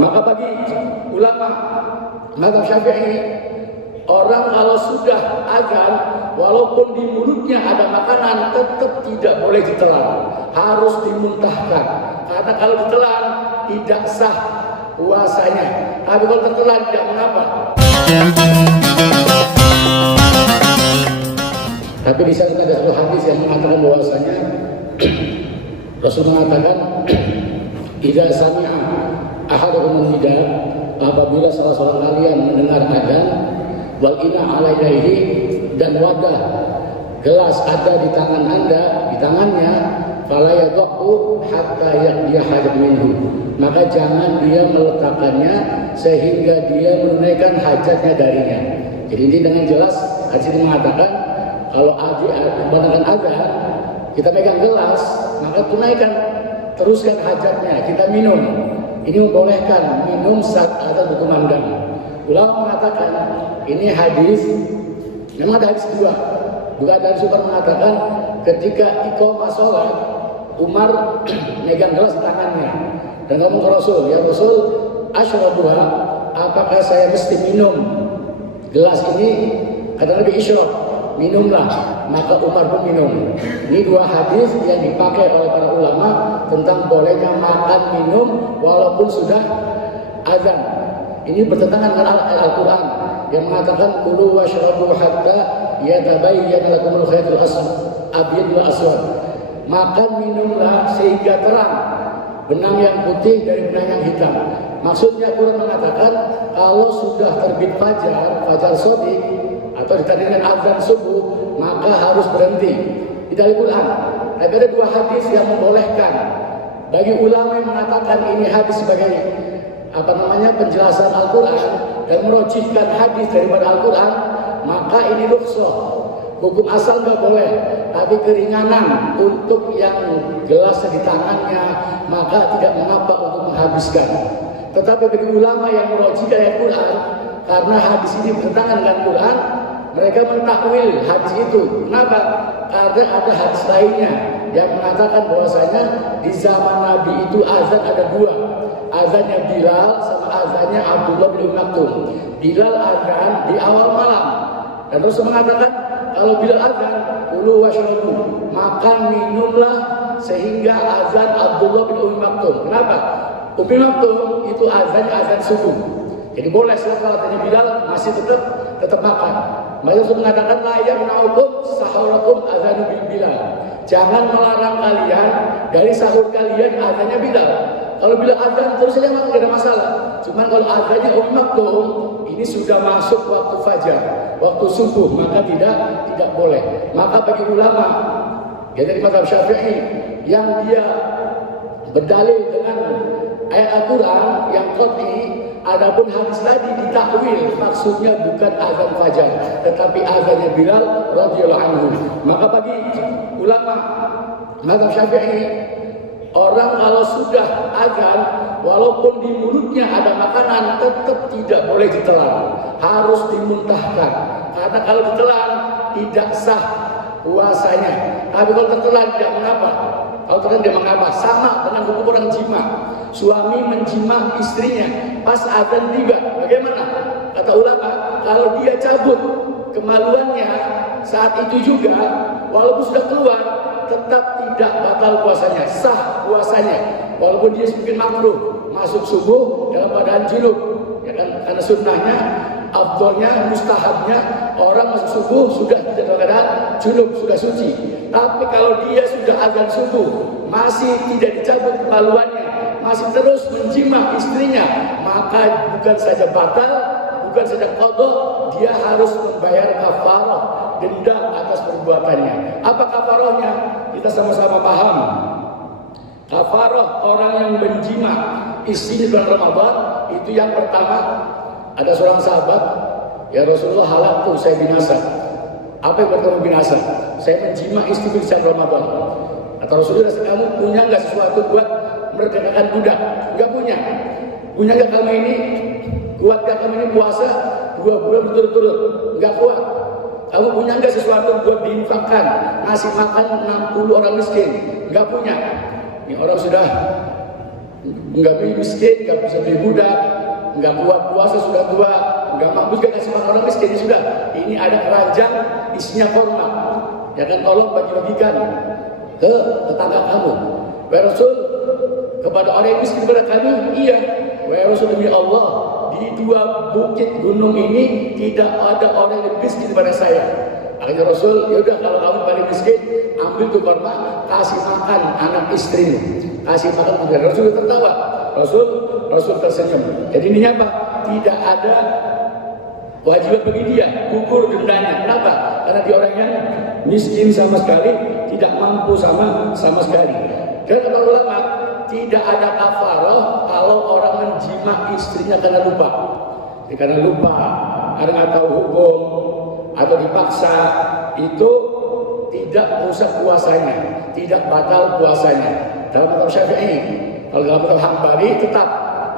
Maka bagi ulama mazhab Syafi'i, orang kalau sudah azan, walaupun di mulutnya ada makanan, tetap tidak boleh ditelan, harus dimuntahkan. Karena kalau ditelan tidak sah puasanya. Tapi kalau tertelan tidak mengapa. Tapi di sana ada satu hadis yang mengatakan bahwasanya Rasul mengatakan, "Idza sami'a ahadukum nida," apabila salah seorang kalian mendengar adzan, wal ina ala yadihi, dan wadah gelas ada di tangan Anda, di tangannya, fala yadhu hatta yaqdiya hajat minhu, maka jangan dia meletakkannya sehingga dia menunaikan hajatnya darinya. Jadi ini dengan jelas hadis ini mengatakan kalau kebanyakan adzan kita pegang gelas, maka tunaikan, teruskan hajatnya, kita minum. Ini membolehkan minum saat adzan berkumandang. Ulama mengatakan ini hadis, memang ada hadis kedua. Bukan hadis Umar mengatakan ketika iqamah sholat, Umar megang gelas di tangannya dan ngomong ke Rasul, "Ya Rasul, asyrabuha, apakah saya mesti minum gelas ini?" Kata Nabi, "Isyrab, minumlah." Maka Umar pun minum. Ini dua hadis yang dipakai oleh para ulama tentang bolehnya makan minum walaupun sudah azan. Ini bertentangan dengan Al-Quran yang mengatakan kulu washrabu hatta yatabayyana lakumul khaytul abyad wal aswad. Makan minumlah sehingga terang benang yang putih dari benang yang hitam. Maksudnya Quran mengatakan kalau sudah terbit fajar shadiq atau ditandai dengan azan subuh, maka harus berhenti. Di dalam Quran ada dua hadis yang membolehkan. Bagi ulama yang mengatakan ini hadis sebagai penjelasan Al-Quran dan merojihkan hadis daripada Al-Quran, maka ini rukhsah. Hukum asal nggak boleh, tapi keringanan untuk yang gelasnya di tangannya, maka tidak mengapa untuk menghabiskan. Tetapi bagi ulama yang merojihkan Al-Quran, karena hadis ini bertentangan dengan Quran, mereka mentakwil hadis itu. Kenapa? Karena ada hadis lainnya yang mengatakan bahwasanya di zaman Nabi itu azan ada dua, azannya Bilal sama azannya Abdullah bin Maktum. Bilal azan di awal malam, dan Rasul mengatakan kalau Bilal azan, kulu washrabu, makan minumlah sehingga azan Abdullah bin Maktum. Kenapa? Ummi Maktum itu azannya azan subuh. Jadi boleh setelah katanya Bilal masih tetap makan. Maka Rasul mengatakan la yamna'ukum sahurakum azanu Bilal. Jangan melarang kalian dari sahur kalian azannya Bilal. Kalau Bilal azan terus saja makan tidak ada masalah. Cuman kalau azannya Ummi Maktum ini sudah masuk waktu fajar, waktu subuh, maka tidak boleh. Maka bagi ulama yang dari mazhab Syafi'i yang dia berdalil dengan ayat Al-Quran yang qat'i, adapun hadis tadi ditakwil, maksudnya bukan azan fajar, tetapi azannya Bilal radhiyallahu anhu. Maka bagi ulama mazhab Syafi'i, orang kalau sudah azan, walaupun di mulutnya ada makanan, tetap tidak boleh ditelan, harus dimuntahkan. Karena kalau ditelan tidak sah puasanya. Tapi kalau tertelan tidak mengapa. Kalau tertelan tidak mengapa. Sama dengan hukum orang jima. Suami menjima istrinya pas azan tiba, bagaimana? Kata ulama, kalau dia cabut kemaluannya saat itu juga, walaupun sudah keluar, tetap tidak batal puasanya, sah puasanya, walaupun dia mungkin makruh masuk subuh dalam keadaan junub, ya kan? Karena sunnahnya, afdolnya, mustahabnya orang masuk subuh sudah tidak dalam keadaan junub, sudah suci. Tapi kalau dia sudah azan subuh masih tidak dicabut kemaluannya, masih terus menjima istrinya, maka bukan saja batal, bukan saja qadha, dia harus membayar kafarah, denda atas perbuatannya. Apa kafarahnya? Kita sama-sama paham. Kafarah orang yang menjima istri di bulan Ramadan itu yang pertama, ada seorang sahabat, ya Rasulullah, halaktu, saya binasa. Apa yang bertemu binasa? Saya menjima istri di bulan Ramadan. Kata Rasulullah, kamu punya nggak sesuatu buat merdekakan budak? Nggak punya. Punya nggak kamu ini? Kuat nggak kamu ini puasa 2 bulan berturut-turut? Nggak kuat. Kamu punya nggak sesuatu buat diinfakkan, ngasih makan 60 orang miskin? Nggak punya. Ini orang sudah nggak beli miskin, nggak bisa beli budak, nggak kuat puasa sudah tua, nggak mampu juga kasih makan orang miskin. Sudah, ini ada keranjang isinya korma, ya kan, tolong bagi-bagikan ke tetangga kamu. Wahai Rasul, kepada orang yang miskin kepada kami, iya. Wahai Rasul, demi Allah, di dua bukit gunung ini tidak ada orang yang miskin kepada saya. Akhirnya Rasul, yaudah kalau kamu paling miskin, ambil tuh korma, kasih makan anak istrimu, kasih makan kepada Rasul. Tertawa, Rasul tersenyum. Jadi ini apa? Tidak ada wajiban bagi dia, gugur dendanya. Kenapa? Karena dia orang yang miskin sama sekali, tidak mampu sama sekali. Dan kata ulama, tidak ada kafarah kalau orang menjima istrinya karena lupa. Jadi, karena lupa, karena nggak tahu hukum atau dipaksa, itu tidak merusak puasanya, tidak batal puasanya. Dalam mazhab Syafi'i, kalau dalam mazhab Hambali tetap,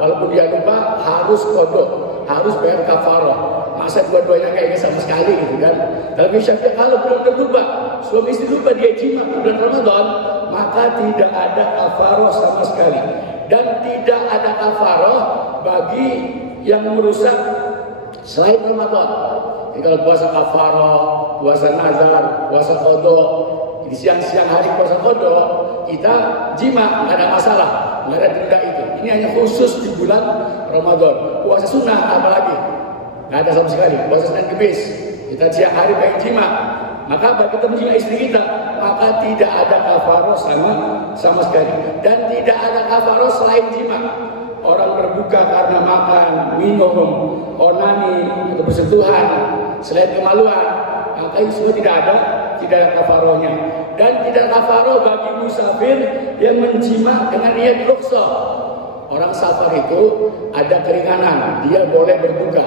walaupun dia lupa harus qada, harus bayar kafarah. Masa dua-duanya nggak ingat sama sekali gitu kan? Dalam Syafi'i kalau benar-benar lupa, suami istri lupa dia jima bulan Ramadan, maka tidak ada kafarah sama sekali. Dan tidak ada kafarah bagi yang merusak selain Ramadan. Jadi kalau puasa kafarah, puasa nazar, puasa qada, di siang-siang hari puasa qada, kita jima, nggak ada masalah, nggak ada denda itu. Ini hanya khusus di bulan Ramadan. Puasa sunnah apalagi, nggak ada sama sekali. Puasa Senin Kamis, kita siang hari pengen jima, maka bagi kita menjima istri kita, maka tidak ada kafarah sama sekali. Dan tidak ada kafarah selain jima. Orang berbuka karena makan, minum, onani, atau bersentuhan, selain kemaluan, maka itu semua tidak ada kafarahnya. Dan tidak kafarah bagi musafir yang menjima dengan niat rukhsah. Orang safar itu ada keringanan, dia boleh berbuka,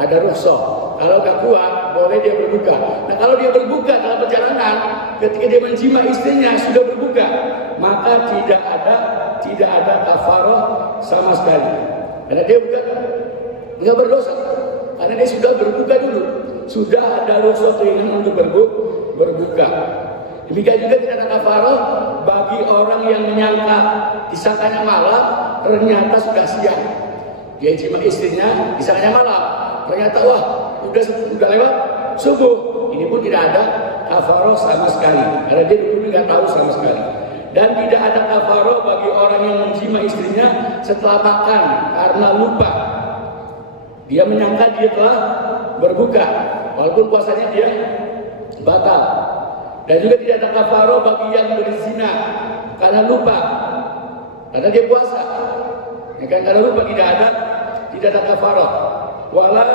ada rukhsah. Kalau gak kuat, boleh dia berbuka. Nah kalau dia berbuka dalam perjalanan, ketika dia menjima istrinya sudah berbuka, maka tidak ada kafarah sama sekali. Karena dia bukan nggak berdosa, karena dia sudah berbuka dulu, sudah ada rukhsah keringanan untuk berbuka. Demikian juga tidak ada kafarah bagi orang yang menyangka disangkanya malam, ternyata sudah siang. Dia jima istrinya, disangkanya malam, ternyata wah udah lewat subuh. Ini pun tidak ada kafarah sama sekali, karena dia dulu nggak tahu sama sekali. Dan tidak ada kafarah bagi orang yang menjima istrinya setelah makan karena lupa. Dia menyangka dia telah berbuka, walaupun puasanya dia batal. Dan juga tidak ada kafarah bagi yang berzina karena lupa, karena dia puasa. Ya kan, karena lupa tidak ada kafarah. Wala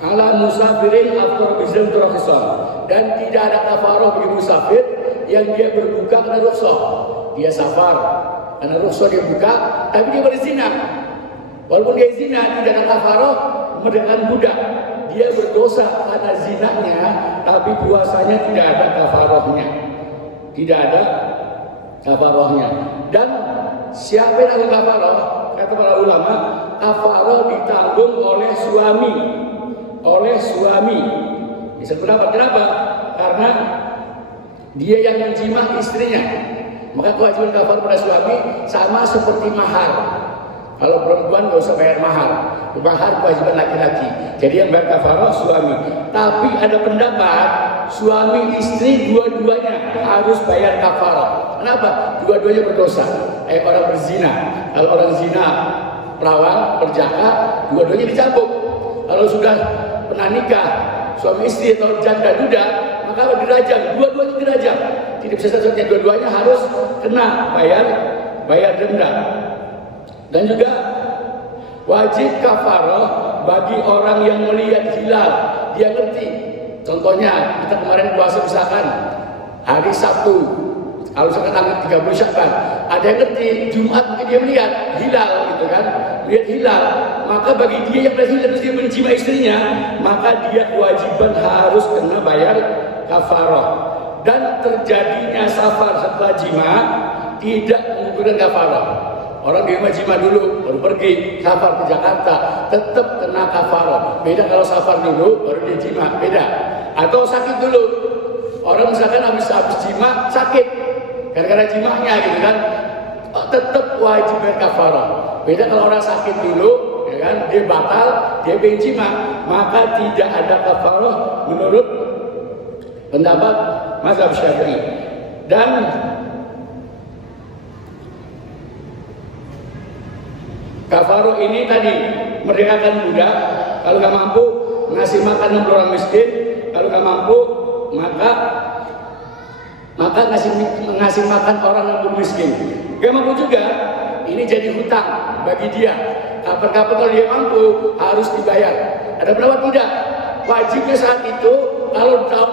ala musafirin after bizam turakhison. Dan tidak ada kafarah bagi musafir yang dia berbuka karena rukhsah. Dia safar karena rukhsah dia buka, tapi dia berzina. Walaupun dia zina, tidak ada kafarah merdekakan budak. Dia berdosa karena zinanya, tapi puasanya tidak ada kafarahnya. Tidak ada kafarahnya. Dan siapa yang ada kafarah? Kata para ulama, kafarah ditanggung oleh suami. Oleh suami. Bisa berapa? Kenapa? Karena dia yang menjima istrinya. Maka kewajiban kafarah pada suami sama seperti mahar. Kalau perempuan nggak usah bayar mahar, mahar kewajiban laki-laki. Jadi yang bayar kafarah suami. Tapi ada pendapat suami istri dua-duanya harus bayar kafarah. Kenapa? Dua-duanya berdosa. Orang berzina, kalau orang zina perawan berjaka, dua-duanya dicambuk. Kalau sudah pernah nikah suami istri atau janda duda, maka dirajam, dua-duanya dirajam. Tidak bisa satu-satunya, dua-duanya harus kena bayar denda. Dan juga wajib kafarah bagi orang yang melihat hilal, dia ngerti. Contohnya kita kemarin puasa misalkan hari Sabtu, kalau misalkan tanggal 30 Syakban, ada yang ngerti Jumat mungkin dia melihat hilal gitu kan, melihat hilal, maka bagi dia yang melihat hilal terus dia menjima istrinya, maka dia kewajiban harus kena bayar kafarah. Dan terjadinya safar setelah jima tidak mengukurkan kafarah. Orang di rumah jima dulu, baru pergi safar ke Jakarta, tetap kena kafarah. Beda kalau safar dulu, baru dia jima, beda. Atau sakit dulu, orang misalkan habis jima sakit, gara-gara jimanya gitu kan, tetap wajib berkafarah. Beda kalau orang sakit dulu, ya kan, dia batal, dia pengen maka tidak ada kafarah menurut pendapat mazhab Syafi'i. Dan kafarah ini tadi merdekakan budak, kalau nggak mampu ngasih makan 60 orang miskin, kalau nggak mampu maka ngasih makan orang yang miskin. Gak mampu juga, ini jadi hutang bagi dia. Kapan-kapan kalau dia mampu harus dibayar. Ada pendapat tidak? Wajibnya saat itu, kalau tahun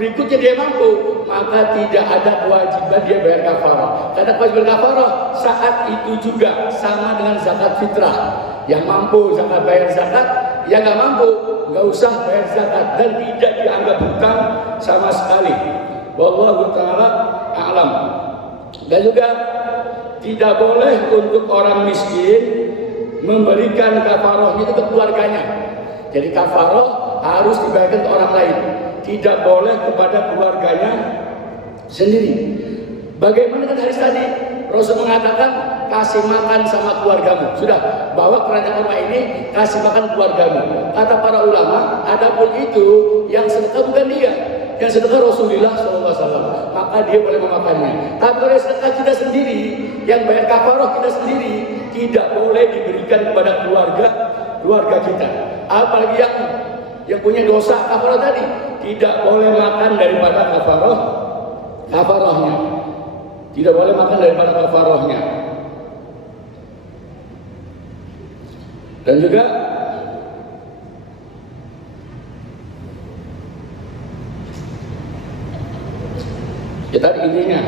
berikutnya dia mampu, maka tidak ada kewajiban dia bayar kafarah. Karena kewajiban kafarah saat itu juga sama dengan zakat fitrah. Yang mampu zakat bayar zakat, yang nggak mampu nggak usah bayar zakat dan tidak dianggap hutang sama sekali. Wallahu ta'ala a'lam. Dan juga tidak boleh untuk orang miskin memberikan kafarahnya itu ke keluarganya. Jadi kafarah harus dibayarkan ke orang lain, tidak boleh kepada keluarganya sendiri. Bagaimana hadis tadi? Rasul mengatakan kasih makan sama keluargamu. Sudah, bawa keranjang rumah ini, kasih makan keluargamu. Kata para ulama, adapun itu yang sedekah bukan dia, yang sedekah Rasulullah SAW, maka dia boleh memakannya. Tapi kalau sedekah kita sendiri, yang bayar kafarah kita sendiri, tidak boleh diberikan kepada keluarga kita. Apalagi yang punya dosa kafarah tadi, tidak boleh makan daripada kafarahnya. Tidak boleh makan daripada kafarahnya. Dan juga kita intinya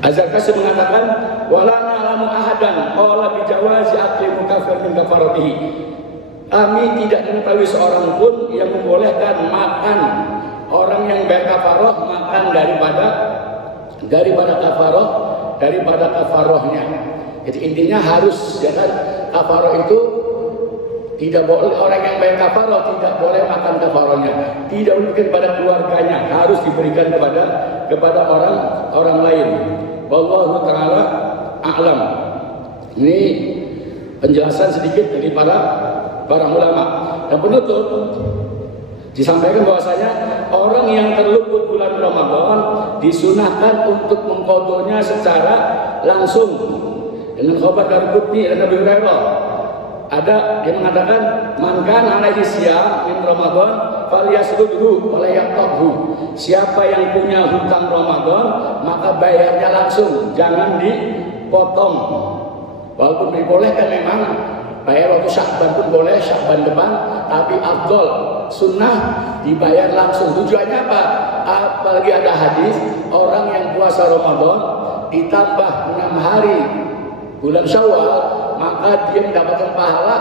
Az-Zarkashi mengatakan wala na'lamu ahadan qala bi jawazi akli mukaffir min kafaratihi. Kami tidak mengetahui seorang pun yang membolehkan makan orang yang bayar kafarah makan daripada kafarahnya. Jadi intinya harus, ya kan, kafarah itu tidak boleh, orang yang bayar kafarah tidak boleh makan kafarahnya, tidak boleh kepada keluarganya, harus diberikan kepada orang lain. Wallahu ta'ala a'lam. Ini penjelasan sedikit dari para ulama. Dan penutup disampaikan bahwasanya orang yang terluput bulan Ramadan disunahkan untuk mengqadhonya secara langsung dengan khabar dari Qutni dan Nabi Hurairah. Ada yang mengatakan man kana alaihi siyam min Ramadan falyasudhu wa la yaqtabhu. Siapa yang punya hutang Ramadan maka bayarnya langsung, jangan dipotong. Walaupun dibolehkan memang bayar waktu Sya'ban pun boleh, Sya'ban depan, tapi afdol sunnah dibayar langsung. Tujuannya apa? Apalagi ada hadis orang yang puasa Ramadan ditambah 6 hari bulan Syawal, maka dia mendapatkan pahala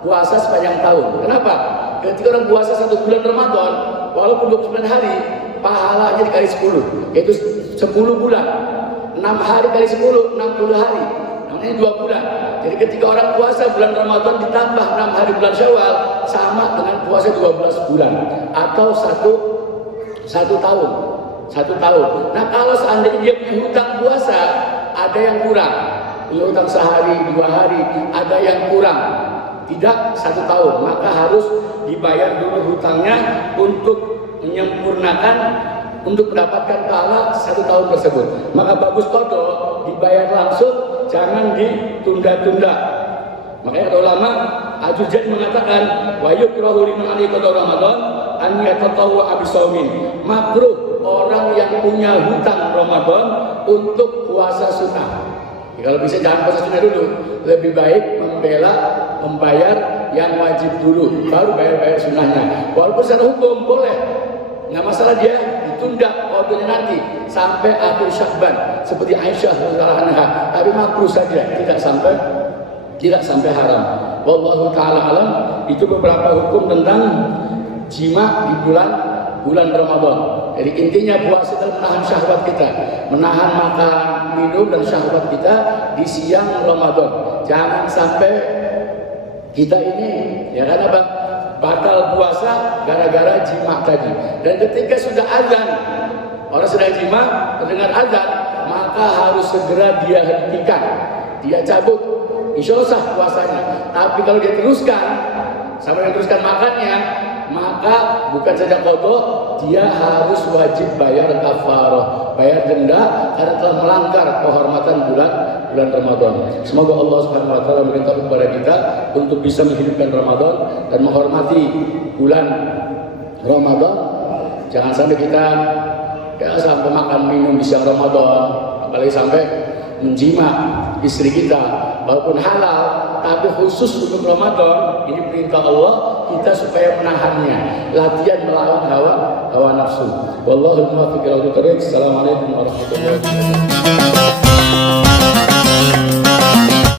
puasa sepanjang tahun. Kenapa? Ketika orang puasa 1 bulan Ramadan, walaupun 29 hari, pahalanya dikali 10, yaitu 10 bulan. 6 hari kali 10, 60 hari. Namanya 2 bulan. Jadi ketika orang puasa bulan Ramadan ditambah 6 hari bulan Syawal, sama dengan puasa 12 bulan atau satu tahun. 1 tahun. Nah, kalau seandainya dia punya hutang puasa, ada yang kurang. Punya hutang sehari, 2 hari, ada yang kurang. Tidak 1 tahun, maka harus dibayar dulu hutangnya untuk menyempurnakan, untuk mendapatkan pahala 1 tahun tersebut. Maka bagus qadha, dibayar langsung, jangan ditunda-tunda. Makanya ulama Al-Juzjani mengatakan wa yukrahu liman alaihi qadha Ramadan an yatatawwa bisaumin. Makruh orang yang punya hutang Ramadan untuk puasa sunnah. Kalau bisa jangan puasa sunnah dulu, lebih baik membayar yang wajib dulu, baru bayar sunnahnya. Walaupun secara hukum boleh, nggak masalah, dia ditunda waktunya nanti sampai akhir Sya'ban seperti Aisyah radhiyallahu anha, tapi makruh saja, tidak sampai haram. Wallahu ta'ala alam. Itu beberapa hukum tentang jima di bulan Ramadan. Jadi intinya puasa adalah menahan syahwat kita, menahan makan, minum dan syahwat kita di siang Ramadan. Jangan sampai kita ini, ya kan, apa, batal puasa gara-gara jima tadi. Dan ketika sudah azan, orang sedang jima, mendengar azan, maka maka harus segera dia hentikan, dia cabut, insya Allah sah puasanya. Tapi kalau dia teruskan sampai teruskan makannya, maka bukan saja qadha, dia harus wajib bayar kafarah, bayar denda karena telah melanggar kehormatan bulan Ramadan. Semoga Allah Subhanahu wa taala memberi taufik kepada kita untuk bisa menghidupkan Ramadan dan menghormati bulan Ramadan. Jangan sampai kita sampai makan minum di siang Ramadan, apalagi sampai menjima istri kita walaupun halal, tapi khusus untuk Ramadan ini perintah Allah kita supaya menahannya, latihan melawan hawa nafsu. Wallahu muwaffiq ila thoriq. Assalamualaikum warahmatullahi wabarakatuh.